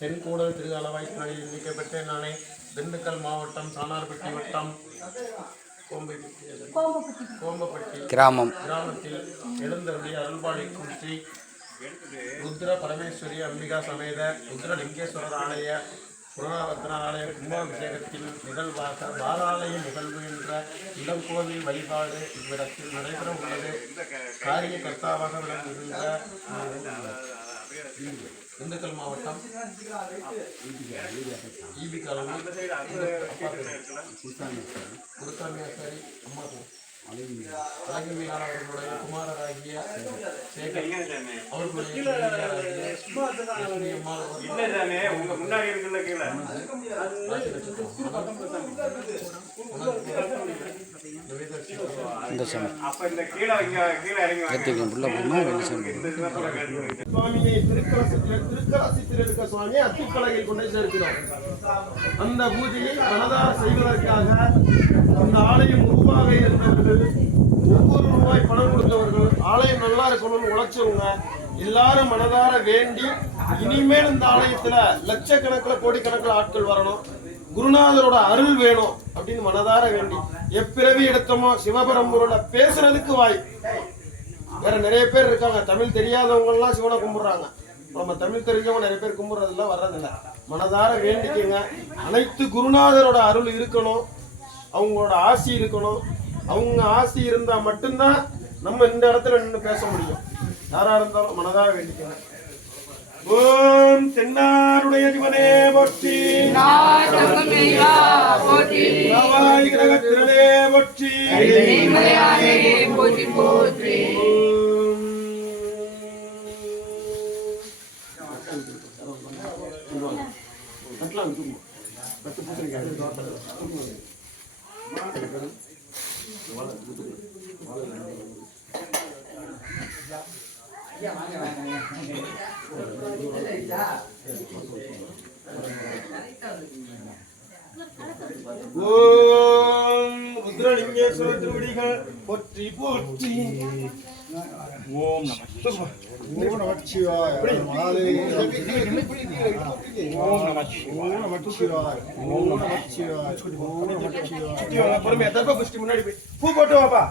தென்கூடல் திரு அளவாய்த்துறையில் இணைக்கப்பட்ட நானே. திண்டுக்கல் மாவட்டம் சாணார்பட்டி வட்டம். கோம்பப்பட்டி கிராமம். கிராமத்தில் எழுந்தருடைய அருள்பாளிக்கும் ஸ்ரீ ருத்ர பரமேஸ்வரி அம்பிகா சமேத ருத்ரலிங்கேஸ்வரர் ஆலய புனராவர்த்தன ஆலய கும்பாபிஷேகத்தில் நிகழ்வாக பாலாலய நிகழ்வு என்ற இளம் கோவில் வழிபாடு இவ்விடத்தில் நடைபெற உள்ளது காரிய கர்த்தாவாக விளங்குகின்ற திண்டுக்கல் மாவட்டம். ஈபி காலனி குருசாமியாசாரி அம்மா அழகு மீனான அவர்களுடைய குமாரராகிய அவர்களுடைய உங்க முன்னாடி இருக்குல்ல கீழே? இந்த சமயம். அப்ப இந்த கீழே இங்க கீழே இறங்கி வாங்க. ஏற்றிக்கலாம் புள்ள போகணும்? ரெண்டு சமயம்? இந்த இதுதான் சொல்ல கேட்டு சுவாமியை திருக்கலசி திருக்கலசி திருக்க சுவாமியை அத்திப்பலகையில் கொண்டு சேர்க்கிறோம். அந்த பூஜையை மனதார செய்வதற்காக அந்த ஆலயம் உருவாக இருந்தவர்கள் ஒவ்வொரு ரூபாய் பணம் கொடுத்தவர்கள் ஆலயம் நல்லா இருக்கணும்னு உழைச்சவங்க எல்லாரும் மனதார வேண்டி இனிமேல் இந்த ஆலயத்துல லட்சக்கணக்கில் கோடிக்கணக்கில் ஆட்கள் வரணும். குருநாதரோட அருள் வேணும் அப்படின்னு மனதார வேண்டி. எப்பிறவி எடுத்தோமோ சிவபெரும்பொருளை பேசுறதுக்கு வாய். வேற நிறைய பேர் இருக்காங்க. தமிழ் தெரியாதவங்க எல்லாம் சிவனை கும்பிடுறாங்க. நம்ம தமிழ் தெரிஞ்சவங்க நிறைய பேர் கும்பிடுறதுல வர்றதில்ல. மனதார வேண்டிக்கங்க. அனைத்து குருநாதரோட அருள் இருக்கணும். அவங்களோட ஆசி இருக்கணும். அவங்க ஆசி இருந்தா மட்டும்தான் நம்ம இந்த இடத்துல நின்று பேச முடியும். யாரா இருந்தாலும் மனதார வேண்டிக்கங்க. ஓம் தென்னாருடைய சிவனே போற்றி. கிரகத்திரனே போற்றி. ஓம் ருத்ரலிங்கேஸ்வர திருவடிகள் போற்றி போற்றி. ஓம் ஓம் நமச்சிவாய மாலை ஓம் நமச்சிவாய ஓம் நமச்சிவாய ஓம் நமச்சிவாய பொறுமையா. தர்ப புஷ்டி முன்னாடி போய். பூ போட்டு வாப்பா.